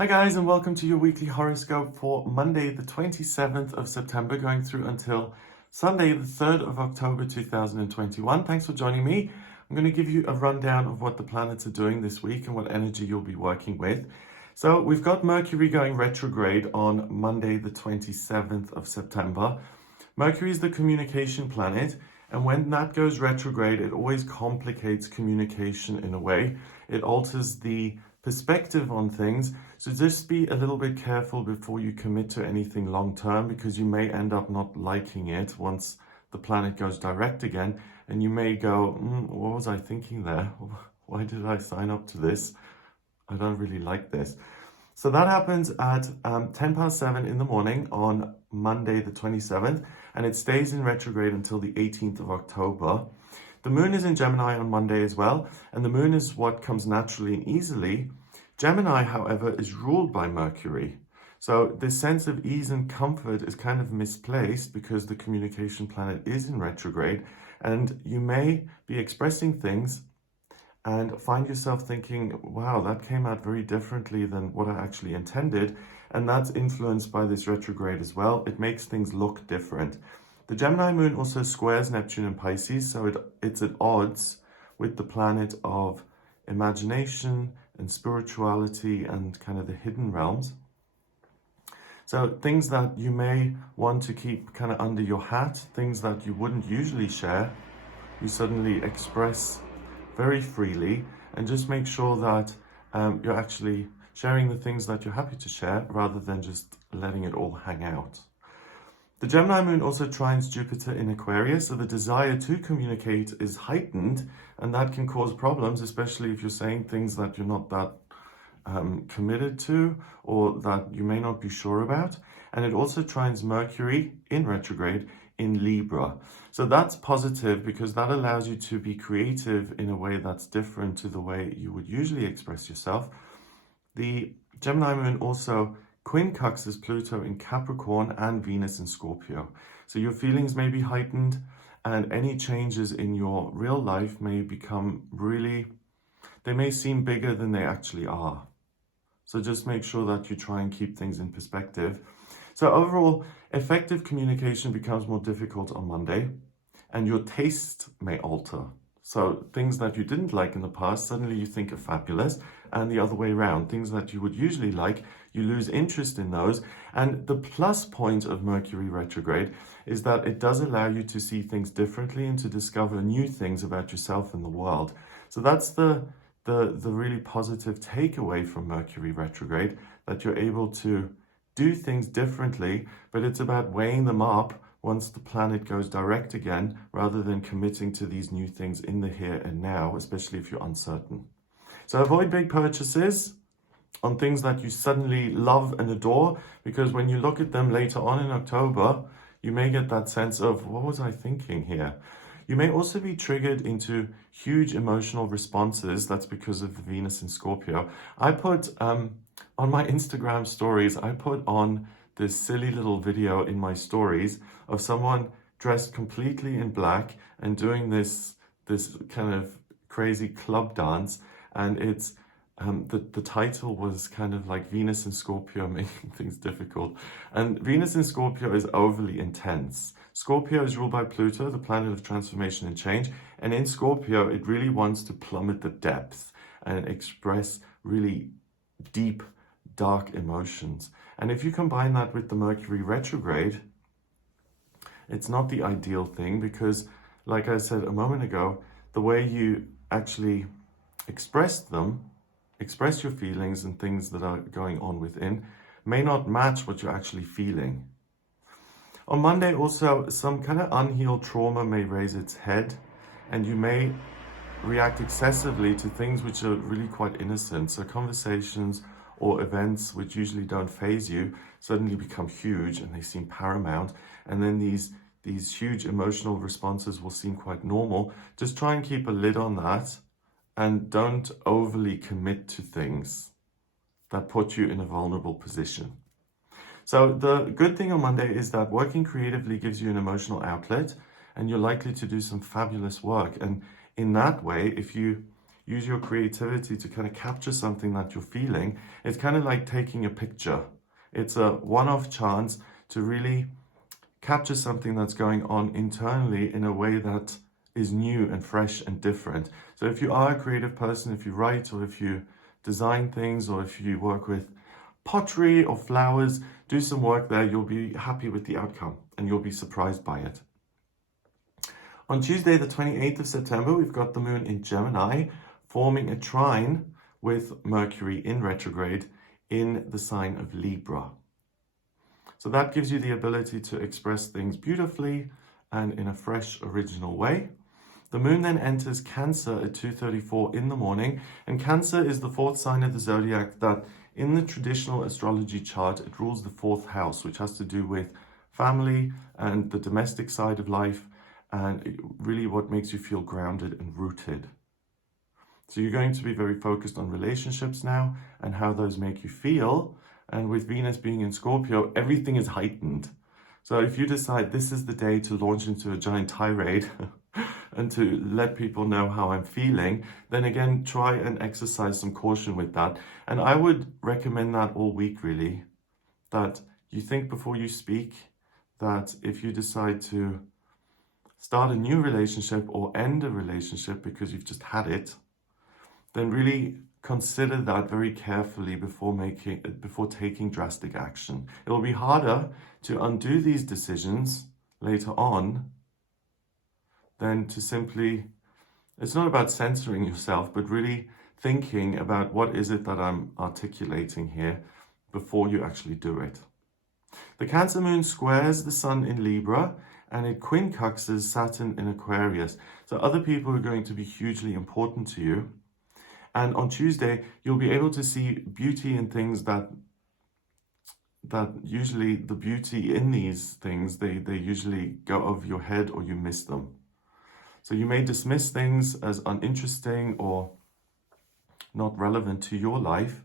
Hi guys, and welcome to your weekly horoscope for Monday the 27th of September going through until Sunday the 3rd of October 2021. Thanks for joining me. I'm going to give you a rundown of what the planets are doing this week and what energy you'll be working with. So we've got Mercury going retrograde on Monday the 27th of September. Mercury is the communication planet, and when that goes retrograde, it always complicates communication in a way. It alters the perspective on things. So just be a little bit careful before you commit to anything long term, because you may end up not liking it once the planet goes direct again, and you may go, what was I thinking there? Why did I sign up to this? I don't really like this. So that happens at 10 past 7 in the morning on Monday the 27th, and it stays in retrograde until the 18th of October. The moon is in Gemini on Monday as well, and the moon is what comes naturally and easily. Gemini, however, is ruled by Mercury. So this sense of ease and comfort is kind of misplaced because the communication planet is in retrograde, and you may be expressing things and find yourself thinking, wow, that came out very differently than what I actually intended. And that's influenced by this retrograde as well. It makes things look different. The Gemini moon also squares Neptune and Pisces, so it's at odds with the planet of imagination and spirituality and kind of the hidden realms. So things that you may want to keep kind of under your hat, things that you wouldn't usually share, you suddenly express very freely, and just make sure that you're actually sharing the things that you're happy to share rather than just letting it all hang out. The Gemini moon also trines Jupiter in Aquarius, so the desire to communicate is heightened, and that can cause problems, especially if you're saying things that you're not that committed to or that you may not be sure about. And it also trines Mercury in retrograde in Libra. So that's positive because that allows you to be creative in a way that's different to the way you would usually express yourself. The Gemini moon also quincunxes Pluto in Capricorn and Venus in Scorpio. So your feelings may be heightened, and any changes in your real life may become they may seem bigger than they actually are. So just make sure that you try and keep things in perspective. So overall, effective communication becomes more difficult on Monday, and your taste may alter. So things that you didn't like in the past, suddenly you think are fabulous, and the other way around. Things that you would usually like, you lose interest in those. And the plus point of Mercury retrograde is that it does allow you to see things differently and to discover new things about yourself and the world. So that's the really positive takeaway from Mercury retrograde, that you're able to do things differently, but it's about weighing them up once the planet goes direct again, rather than committing to these new things in the here and now, especially if you're uncertain. So avoid big purchases on things that you suddenly love and adore, because when you look at them later on in October, you may get that sense of, what was I thinking here? You may also be triggered into huge emotional responses. That's because of the Venus in Scorpio. I put on my Instagram stories, I put on this silly little video in my stories of someone dressed completely in black and doing this kind of crazy club dance, and it's the title was kind of like Venus in Scorpio making things difficult. And Venus in Scorpio is overly intense. Scorpio is ruled by Pluto, the planet of transformation and change, and in Scorpio it really wants to plummet the depth and express really deep, dark emotions. And if you combine that with the Mercury retrograde, it's not the ideal thing, because like I said a moment ago, the way you actually express your feelings and things that are going on within may not match what you're actually feeling. On Monday also, some kind of unhealed trauma may raise its head, and you may react excessively to things which are really quite innocent. So conversations or events which usually don't faze you suddenly become huge and they seem paramount. And then these huge emotional responses will seem quite normal. Just try and keep a lid on that, and don't overly commit to things that put you in a vulnerable position. So the good thing on Monday is that working creatively gives you an emotional outlet, and you're likely to do some fabulous work. And in that way, if you use your creativity to kind of capture something that you're feeling. It's kind of like taking a picture. It's a one-off chance to really capture something that's going on internally in a way that is new and fresh and different. So if you are a creative person, if you write or if you design things or if you work with pottery or flowers, do some work there. You'll be happy with the outcome and you'll be surprised by it. On Tuesday, the 28th of September, we've got the moon in Gemini forming a trine with Mercury in retrograde in the sign of Libra. So that gives you the ability to express things beautifully and in a fresh, original way. The moon then enters Cancer at 2:34 in the morning, and Cancer is the fourth sign of the zodiac that in the traditional astrology chart, it rules the fourth house, which has to do with family and the domestic side of life, and really what makes you feel grounded and rooted. So you're going to be very focused on relationships now and how those make you feel. And with Venus being in Scorpio, everything is heightened. So if you decide this is the day to launch into a giant tirade and to let people know how I'm feeling, then again, try and exercise some caution with that. And I would recommend that all week, really, that you think before you speak, that if you decide to start a new relationship or end a relationship because you've just had it, then really consider that very carefully before taking drastic action. It will be harder to undo these decisions later on than to simply, it's not about censoring yourself, but really thinking about what is it that I'm articulating here before you actually do it. The Cancer moon squares the sun in Libra and it quincunxes Saturn in Aquarius. So other people are going to be hugely important to you. And on Tuesday, you'll be able to see beauty in things that usually the beauty in these things, they usually go over your head or you miss them. So you may dismiss things as uninteresting or not relevant to your life.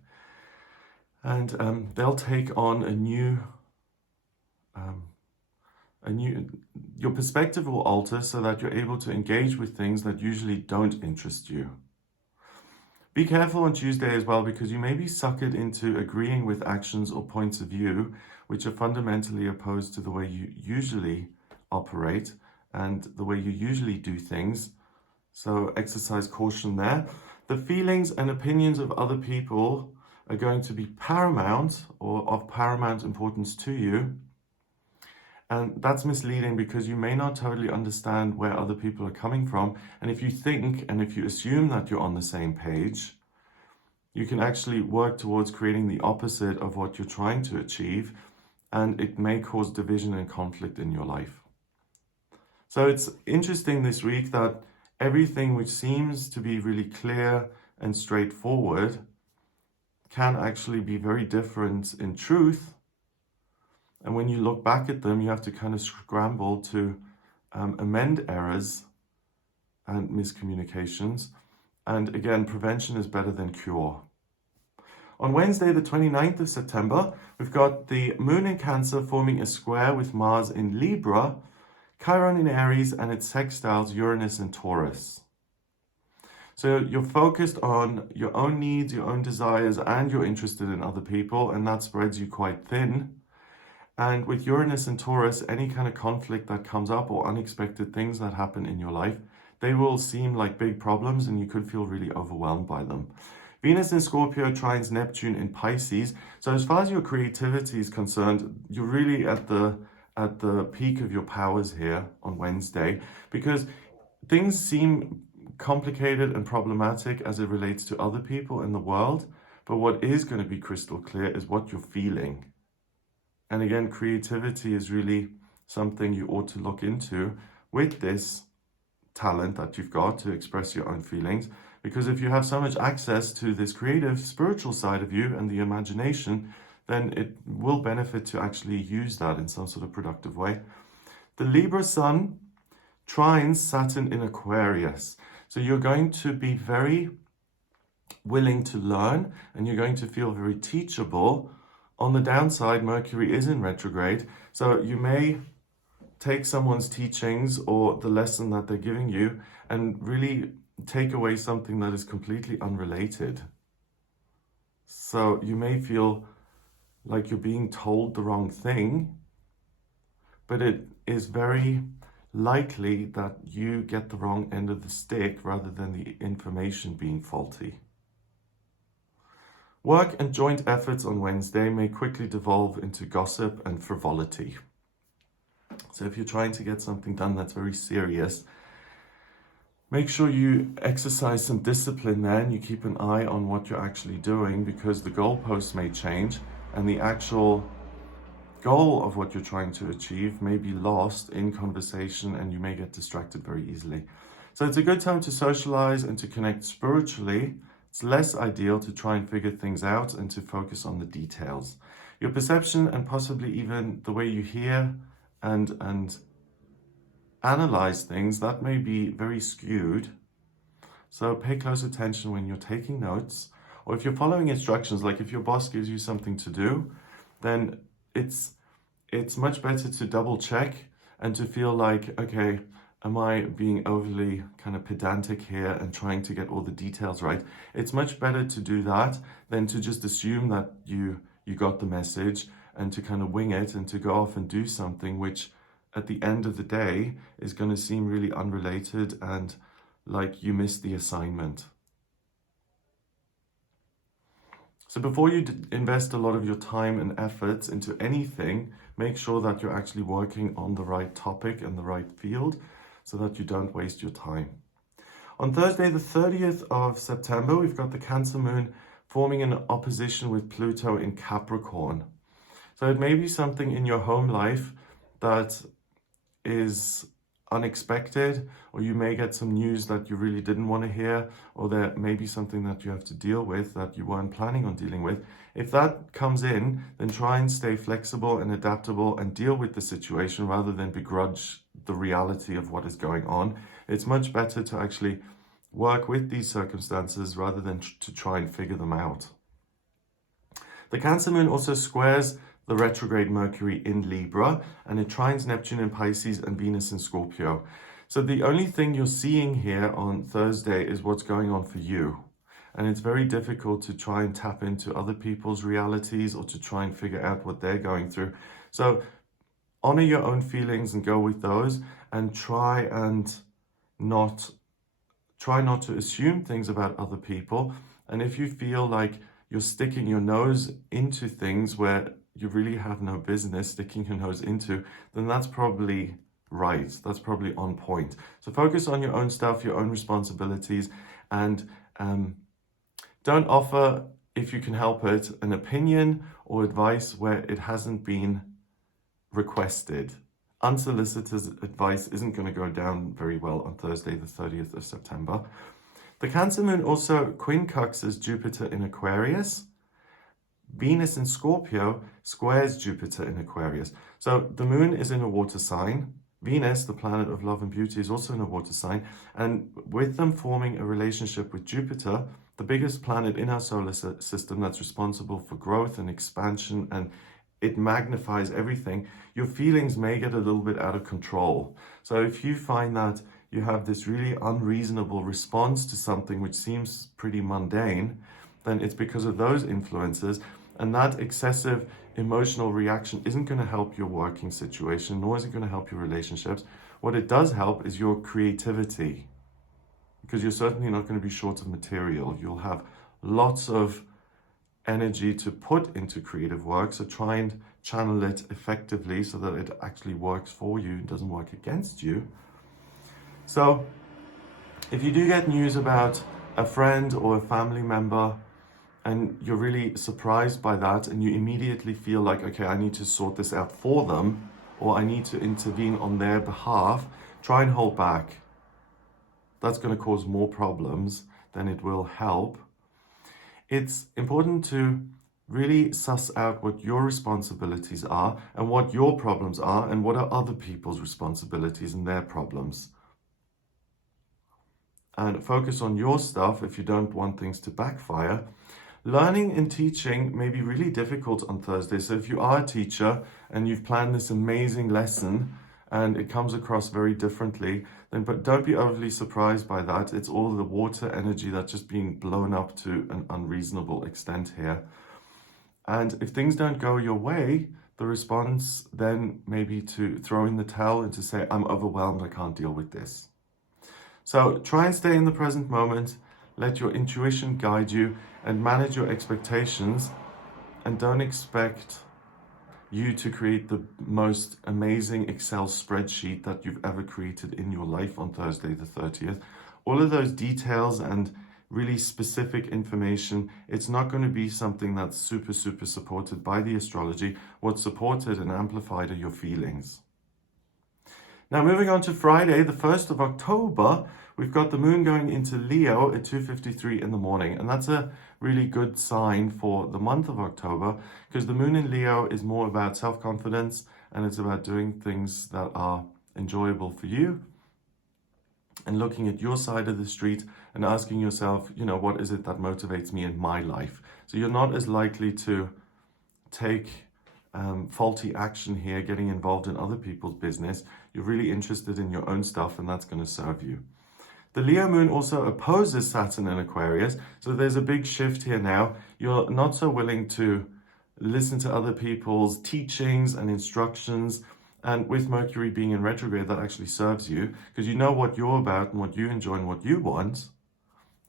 And they'll take on your perspective will alter so that you're able to engage with things that usually don't interest you. Be careful on Tuesday as well, because you may be suckered into agreeing with actions or points of view which are fundamentally opposed to the way you usually operate and the way you usually do things. So exercise caution there. The feelings and opinions of other people are going to be paramount or of paramount importance to you. And that's misleading because you may not totally understand where other people are coming from. And if you think and if you assume that you're on the same page, you can actually work towards creating the opposite of what you're trying to achieve. And it may cause division and conflict in your life. So it's interesting this week that everything which seems to be really clear and straightforward can actually be very different in truth. And when you look back at them, you have to kind of scramble to amend errors and miscommunications. And again, prevention is better than cure. On Wednesday, the 29th of September, we've got the moon in Cancer forming a square with Mars in Libra, Chiron in Aries, and it sextiles Uranus in Taurus. So you're focused on your own needs, your own desires, and you're interested in other people, and that spreads you quite thin. And with Uranus and Taurus, any kind of conflict that comes up or unexpected things that happen in your life, they will seem like big problems and you could feel really overwhelmed by them. Venus in Scorpio trines Neptune in Pisces. So as far as your creativity is concerned, you're really at the peak of your powers here on Wednesday, because things seem complicated and problematic as it relates to other people in the world. But what is going to be crystal clear is what you're feeling. And again, creativity is really something you ought to look into with this talent that you've got to express your own feelings. Because if you have so much access to this creative, spiritual side of you and the imagination, then it will benefit to actually use that in some sort of productive way. The Libra sun trines Saturn in Aquarius. So you're going to be very willing to learn and you're going to feel very teachable. On the downside, Mercury is in retrograde, so you may take someone's teachings or the lesson that they're giving you and really take away something that is completely unrelated. So you may feel like you're being told the wrong thing, but it is very likely that you get the wrong end of the stick rather than the information being faulty. Work and joint efforts on Wednesday may quickly devolve into gossip and frivolity. So if you're trying to get something done that's very serious, make sure you exercise some discipline there and you keep an eye on what you're actually doing, because the goalposts may change and the actual goal of what you're trying to achieve may be lost in conversation and you may get distracted very easily. So it's a good time to socialize and to connect spiritually. It's less ideal to try and figure things out and to focus on the details. Your perception and possibly even the way you hear and analyze things, that may be very skewed. So pay close attention when you're taking notes, or if you're following instructions, like if your boss gives you something to do, then it's much better to double check and to feel like, okay, am I being overly kind of pedantic here and trying to get all the details right? It's much better to do that than to just assume that you got the message and to kind of wing it and to go off and do something which at the end of the day is going to seem really unrelated and like you missed the assignment. So before you invest a lot of your time and efforts into anything, make sure that you're actually working on the right topic and the right field so that you don't waste your time. On Thursday, the 30th of September, we've got the Cancer Moon forming an opposition with Pluto in Capricorn. So it may be something in your home life that is unexpected, or you may get some news that you really didn't want to hear, or there may be something that you have to deal with that you weren't planning on dealing with. If that comes in, then try and stay flexible and adaptable and deal with the situation rather than begrudge the reality of what is going on. It's much better to actually work with these circumstances rather than to try and figure them out. The Cancer Moon also squares the retrograde Mercury in Libra, and it trines Neptune in Pisces and Venus in Scorpio. So the only thing you're seeing here on Thursday is what's going on for you. And it's very difficult to try and tap into other people's realities or to try and figure out what they're going through. So honor your own feelings and go with those, and try not to assume things about other people. And if you feel like you're sticking your nose into things where you really have no business sticking your nose into, then that's probably right. That's probably on point. So focus on your own stuff, your own responsibilities, and don't offer, if you can help it, an opinion or advice where it hasn't been requested. Unsolicited advice isn't going to go down very well on Thursday, the 30th of September. The Cancer Moon also quincunxes Jupiter in Aquarius. Venus in Scorpio squares Jupiter in Aquarius. So the moon is in a water sign. Venus, the planet of love and beauty, is also in a water sign. And with them forming a relationship with Jupiter, the biggest planet in our solar system that's responsible for growth and expansion, and it magnifies everything, your feelings may get a little bit out of control. So if you find that you have this really unreasonable response to something which seems pretty mundane, then it's because of those influences. And that excessive emotional reaction isn't going to help your working situation, nor is it going to help your relationships. What it does help is your creativity, because you're certainly not going to be short of material. You'll have lots of energy to put into creative work, so try and channel it effectively so that it actually works for you and doesn't work against you. So if you do get news about a friend or a family member and you're really surprised by that and you immediately feel like, okay, I need to sort this out for them, or I need to intervene on their behalf, try and hold back. That's going to cause more problems than it will help. It's important to really suss out what your responsibilities are and what your problems are and what are other people's responsibilities and their problems. And focus on your stuff if you don't want things to backfire. Learning and teaching may be really difficult on Thursday. So if you are a teacher and you've planned this amazing lesson and it comes across very differently, then but don't be overly surprised by that. It's all the water energy that's just being blown up to an unreasonable extent here. And if things don't go your way, the response then may be to throw in the towel and to say, I'm overwhelmed, I can't deal with this. So try and stay in the present moment, let your intuition guide you, and manage your expectations, and don't expect you to create the most amazing Excel spreadsheet that you've ever created in your life on Thursday the 30th. All of those details and really specific information, it's not going to be something that's super supported by the astrology. What's supported and amplified are your feelings. Now, moving on to Friday, the 1st of October, we've got the moon going into Leo at 2:53 in the morning. And that's a really good sign for the month of October, because the moon in Leo is more about self-confidence, and it's about doing things that are enjoyable for you and looking at your side of the street and asking yourself, what is it that motivates me in my life? So you're not as likely to take faulty action here, getting involved in other people's business. You're really interested in your own stuff, and that's going to serve you. The Leo moon also opposes Saturn in Aquarius, so there's a big shift here now. You're not so willing to listen to other people's teachings and instructions, and with Mercury being in retrograde, that actually serves you, because you know what you're about and what you enjoy and what you want.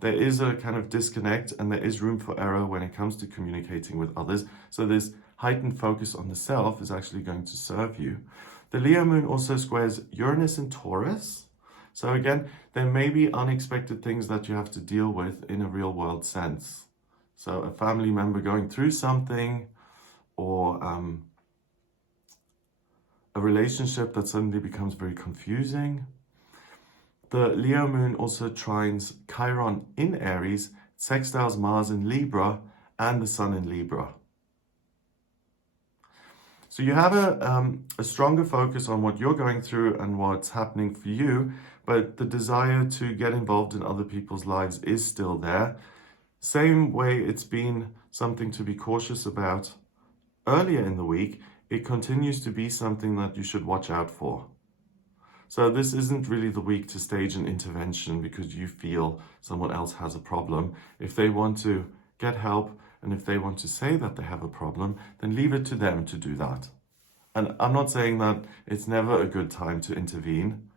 There is a kind of disconnect, and there is room for error when it comes to communicating with others, so this heightened focus on the self is actually going to serve you. The Leo moon also squares Uranus in Taurus. So again, there may be unexpected things that you have to deal with in a real world sense. So a family member going through something, or a relationship that suddenly becomes very confusing. The Leo moon also trines Chiron in Aries, sextiles Mars in Libra, and the Sun in Libra. So you have a stronger focus on what you're going through and what's happening for you, but the desire to get involved in other people's lives is still there. Same way it's been something to be cautious about earlier in the week, it continues to be something that you should watch out for. So this isn't really the week to stage an intervention because you feel someone else has a problem. If they want to get help, and if they want to say that they have a problem, then leave it to them to do that. And I'm not saying that it's never a good time to intervene,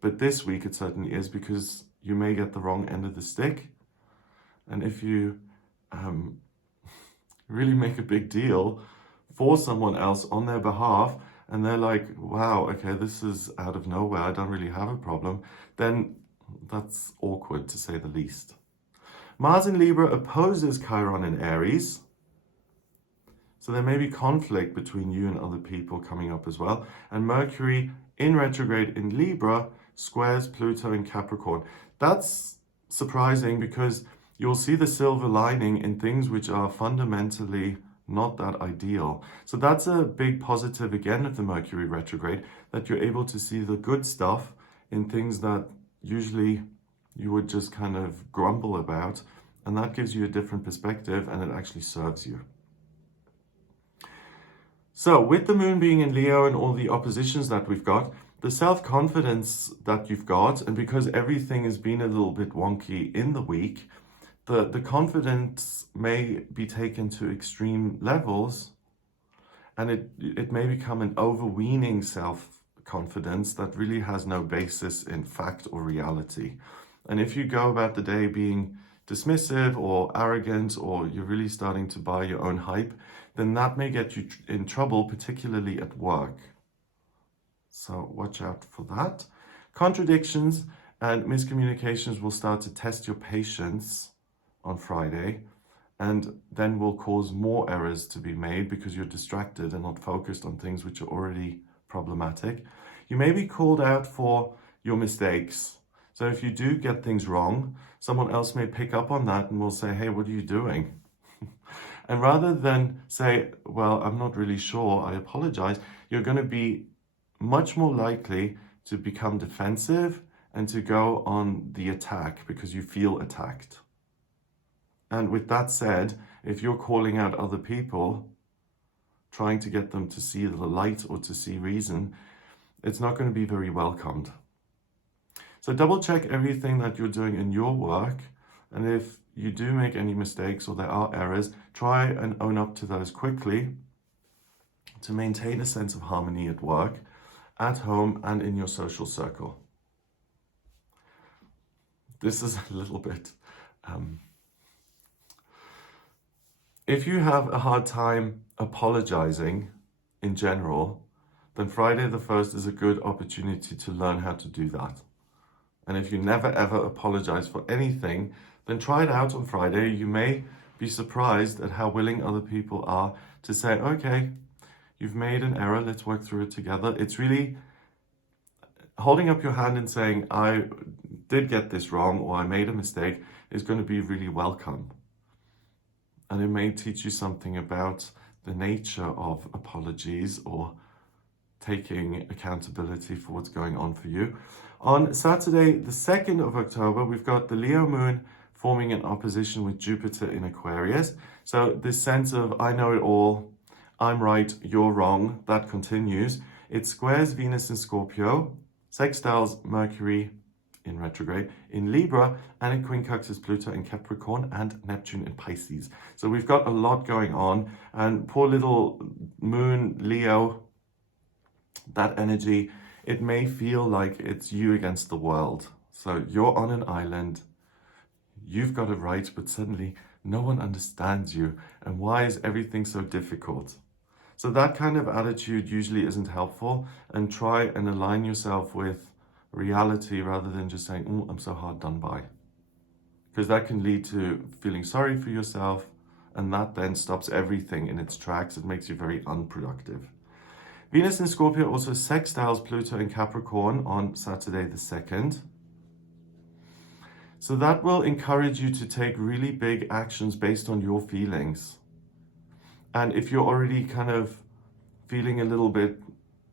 but this week it certainly is, because you may get the wrong end of the stick. And if you really make a big deal for someone else on their behalf, and they're like, wow, okay, this is out of nowhere, I don't really have a problem, then that's awkward to say the least. Mars in Libra opposes Chiron in Aries. So there may be conflict between you and other people coming up as well. And Mercury in retrograde in Libra squares Pluto in Capricorn. That's surprising, because you'll see the silver lining in things which are fundamentally not that ideal. So that's a big positive again of the Mercury retrograde, that you're able to see the good stuff in things that usually you would just kind of grumble about, and that gives you a different perspective, and it actually serves you. So with the moon being in Leo and all the oppositions that we've got, the self-confidence that you've got, and because everything has been a little bit wonky in the week, the confidence may be taken to extreme levels, and it may become an overweening self-confidence that really has no basis in fact or reality. And if you go about the day being dismissive or arrogant, or you're really starting to buy your own hype, then that may get you in trouble, particularly at work. So watch out for that. Contradictions and miscommunications will start to test your patience on Friday, and then will cause more errors to be made because you're distracted and not focused on things which are already problematic. You may be called out for your mistakes. So if you do get things wrong, someone else may pick up on that and will say, hey, what are you doing? And rather than say, well, I'm not really sure, I apologize, you're going to be much more likely to become defensive and to go on the attack because you feel attacked. And with that said, if you're calling out other people, trying to get them to see the light or to see reason, it's not going to be very welcomed. So double check everything that you're doing in your work, and if you do make any mistakes or there are errors, try and own up to those quickly to maintain a sense of harmony at work, at home, and in your social circle. This is a little bit... if you have a hard time apologizing in general, then Friday the 1st is a good opportunity to learn how to do that. And if you never ever apologize for anything, then try it out on Friday. You may be surprised at how willing other people are to say, okay, you've made an error, let's work through it together. It's really holding up your hand and saying, I did get this wrong, or I made a mistake, is going to be really welcome. And it may teach you something about the nature of apologies or taking accountability for what's going on for you. On Saturday, the 2nd of October, we've got the Leo moon forming an opposition with Jupiter in Aquarius. So this sense of, I know it all, I'm right, you're wrong, that continues. It squares Venus in Scorpio, sextiles Mercury in retrograde in Libra, and it quincunxes Pluto in Capricorn and Neptune in Pisces. So we've got a lot going on, and poor little moon Leo, that energy, it may feel like it's you against the world. So you're on an island, you've got it right, but suddenly no one understands you. And why is everything so difficult? So that kind of attitude usually isn't helpful, and try and align yourself with reality rather than just saying, oh, I'm so hard done by. Because that can lead to feeling sorry for yourself, and that then stops everything in its tracks. It makes you very unproductive. Venus in Scorpio also sextiles Pluto in Capricorn on Saturday the 2nd. So that will encourage you to take really big actions based on your feelings. And if you're already kind of feeling a little bit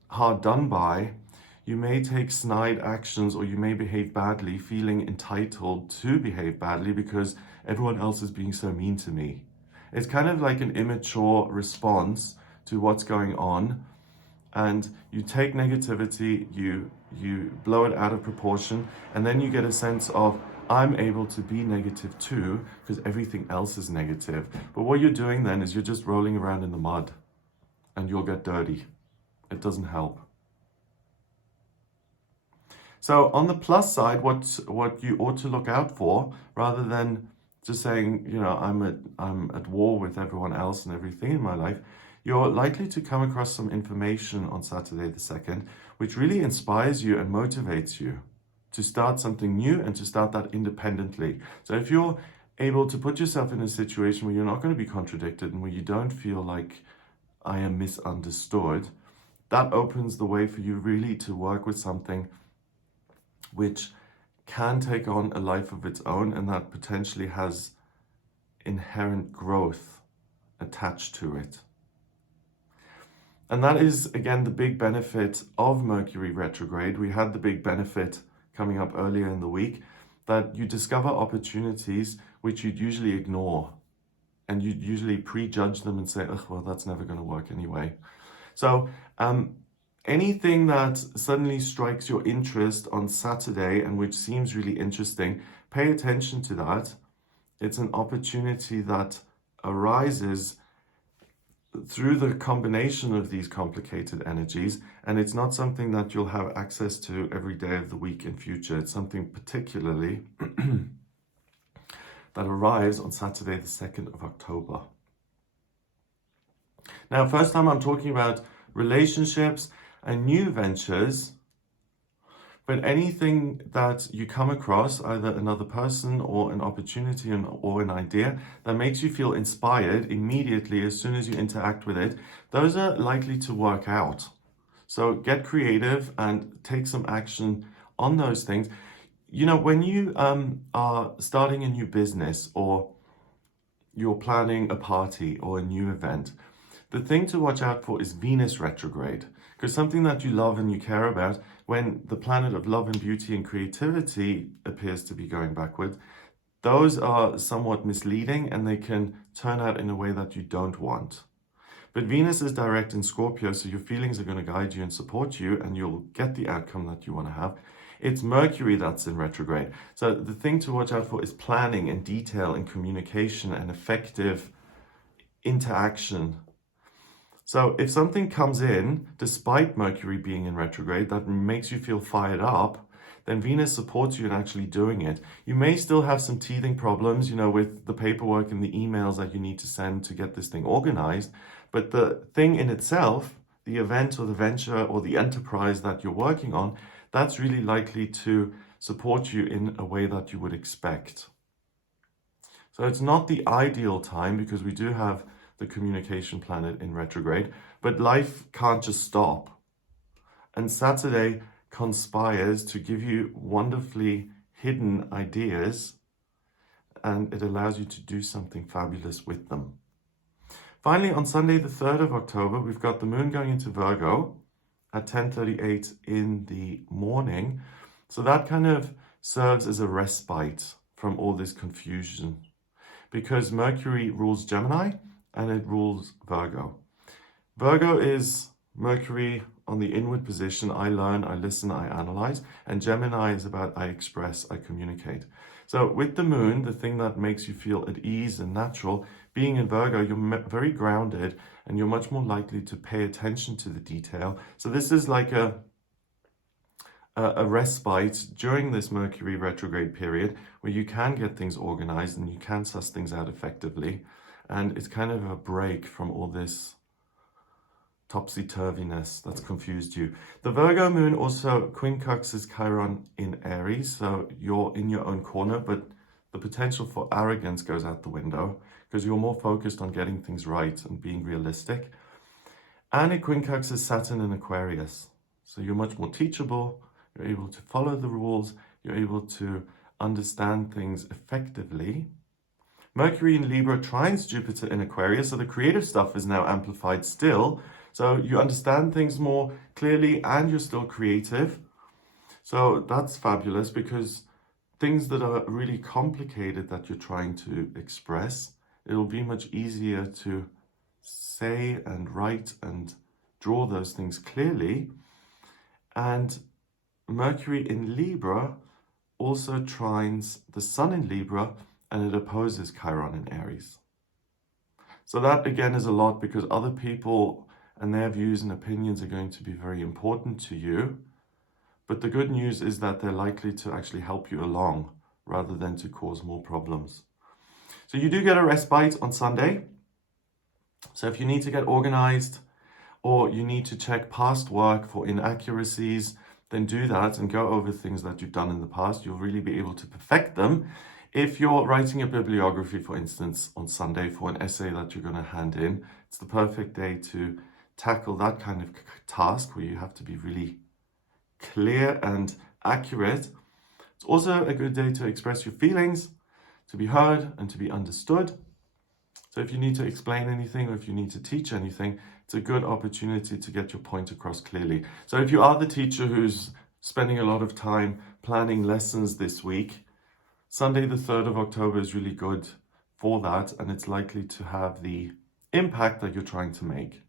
hard done by, you may take snide actions, or you may behave badly, feeling entitled to behave badly because everyone else is being so mean to me. It's kind of like an immature response to what's going on. And you take negativity, you blow it out of proportion, and then you get a sense of, I'm able to be negative too, because everything else is negative. But what you're doing then is you're just rolling around in the mud, and you'll get dirty. It doesn't help. So on the plus side, what you ought to look out for, rather than just saying, you know, I'm at war with everyone else and everything in my life, you're likely to come across some information on Saturday the 2nd, which really inspires you and motivates you to start something new and to start that independently. So if you're able to put yourself in a situation where you're not going to be contradicted and where you don't feel like I am misunderstood, that opens the way for you really to work with something which can take on a life of its own, and that potentially has inherent growth attached to it. And that is, again, the big benefit of Mercury retrograde. We had the big benefit coming up earlier in the week that you discover opportunities which you'd usually ignore, and you'd usually prejudge them and say, oh, well, that's never going to work anyway. So anything that suddenly strikes your interest on Saturday and which seems really interesting, pay attention to that. It's an opportunity that arises through the combination of these complicated energies, and it's not something that you'll have access to every day of the week in future. It's something particularly that arrives on Saturday the 2nd of October. Now, first time I'm talking about relationships and new ventures, but anything that you come across, either another person or an opportunity or an idea that makes you feel inspired immediately as soon as you interact with it, those are likely to work out. So get creative and take some action on those things. You know, when you are starting a new business, or you're planning a party or a new event, the thing to watch out for is Venus retrograde. Because something that you love and you care about, when the planet of love and beauty and creativity appears to be going backwards, those are somewhat misleading and they can turn out in a way that you don't want. But Venus is direct in Scorpio, so your feelings are going to guide you and support you, and you'll get the outcome that you want to have. It's Mercury that's in retrograde. So the thing to watch out for is planning and detail and communication and effective interaction. So if something comes in, despite Mercury being in retrograde, that makes you feel fired up, then Venus supports you in actually doing it. You may still have some teething problems, with the paperwork and the emails that you need to send to get this thing organized. But the thing in itself, the event or the venture or the enterprise that you're working on, that's really likely to support you in a way that you would expect. So it's not the ideal time because we do have the communication planet in retrograde, but life can't just stop. And Saturday conspires to give you wonderfully hidden ideas, and it allows you to do something fabulous with them. Finally, on Sunday, the 3rd of October, we've got the moon going into Virgo at 10:38 in the morning. So that kind of serves as a respite from all this confusion because Mercury rules Gemini and it rules Virgo. Virgo is Mercury on the inward position. I learn, I listen, I analyze. And Gemini is about I express, I communicate. So with the moon, the thing that makes you feel at ease and natural, being in Virgo, you're very grounded and you're much more likely to pay attention to the detail. So this is like a respite during this Mercury retrograde period where you can get things organized and you can suss things out effectively. And it's kind of a break from all this topsy-turviness that's confused you. The Virgo moon also quincunxes Chiron in Aries, so you're in your own corner, but the potential for arrogance goes out the window because you're more focused on getting things right and being realistic. And it quincunxes Saturn in Aquarius, so you're much more teachable, you're able to follow the rules, you're able to understand things effectively. Mercury in Libra trines Jupiter in Aquarius, so the creative stuff is now amplified still. So you understand things more clearly and you're still creative. So that's fabulous because things that are really complicated that you're trying to express, it'll be much easier to say and write and draw those things clearly. And Mercury in Libra also trines the Sun in Libra, and it opposes Chiron in Aries. So that again is a lot because other people and their views and opinions are going to be very important to you. But the good news is that they're likely to actually help you along rather than to cause more problems. So you do get a respite on Sunday. So if you need to get organized or you need to check past work for inaccuracies, then do that and go over things that you've done in the past. You'll really be able to perfect them. If you're writing a bibliography, for instance, on Sunday for an essay that you're going to hand in, it's the perfect day to tackle that kind of task where you have to be really clear and accurate. It's also a good day to express your feelings, to be heard and to be understood. So if you need to explain anything or if you need to teach anything, it's a good opportunity to get your point across clearly. So if you are the teacher who's spending a lot of time planning lessons this week, Sunday the 3rd of October is really good for that, and it's likely to have the impact that you're trying to make.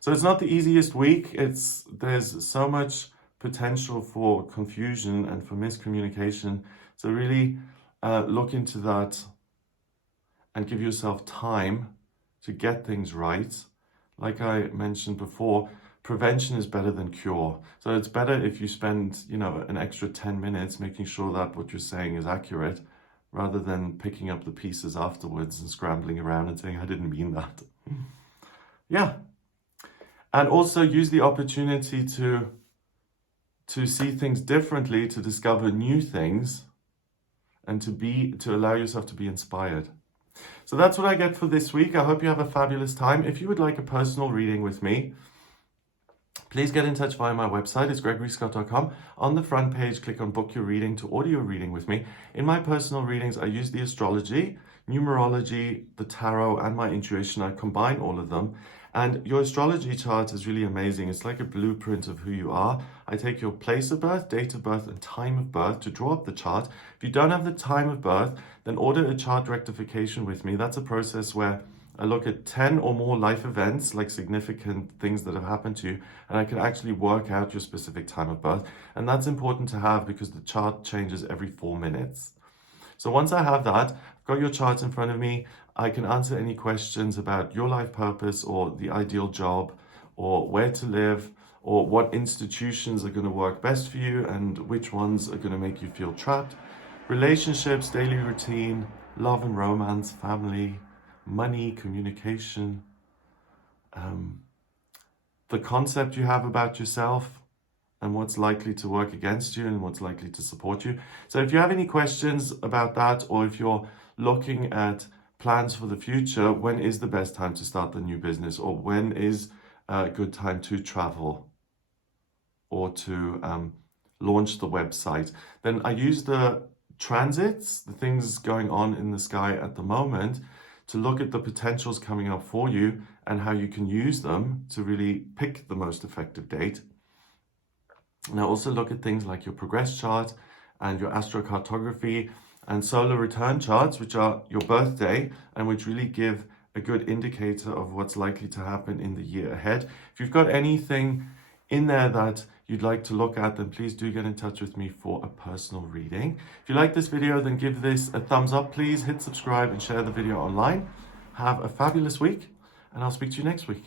So it's not the easiest week. There's so much potential for confusion and for miscommunication. So really look into that and give yourself time to get things right. Like I mentioned before, prevention is better than cure. So it's better if you spend, an extra 10 minutes making sure that what you're saying is accurate rather than picking up the pieces afterwards and scrambling around and saying, I didn't mean that. Yeah. And also use the opportunity to see things differently, to discover new things, and to allow yourself to be inspired. So that's what I get for this week. I hope you have a fabulous time. If you would like a personal reading with me, please get in touch via my website. It's gregoryscott.com. On the front page, click on Book Your Reading to audio reading with me. In my personal readings, I use the astrology, numerology, the tarot, and my intuition. I combine all of them. And your astrology chart is really amazing. It's like a blueprint of who you are. I take your place of birth, date of birth, and time of birth to draw up the chart. If you don't have the time of birth, then order a chart rectification with me. That's a process where I look at 10 or more life events, like significant things that have happened to you, and I can actually work out your specific time of birth. And that's important to have because the chart changes every 4 minutes. So once I have that, I've got your chart in front of me, I can answer any questions about your life purpose or the ideal job or where to live or what institutions are going to work best for you and which ones are going to make you feel trapped. Relationships, daily routine, love and romance, family, money, communication, the concept you have about yourself and what's likely to work against you and what's likely to support you. So if you have any questions about that, or if you're looking at plans for the future, when is the best time to start the new business, or when is a good time to travel or to launch the website, then I use the transits, the things going on in the sky at the moment, to look at the potentials coming up for you and how you can use them to really pick the most effective date. And I also look at things like your progress chart and your astrocartography and solar return charts, which are your birthday and which really give a good indicator of what's likely to happen in the year ahead. If you've got anything in there that you'd like to look at, then please do get in touch with me for a personal reading. If you like this video, then give this a thumbs up, please hit subscribe and share the video online. Have a fabulous week, and I'll speak to you next week.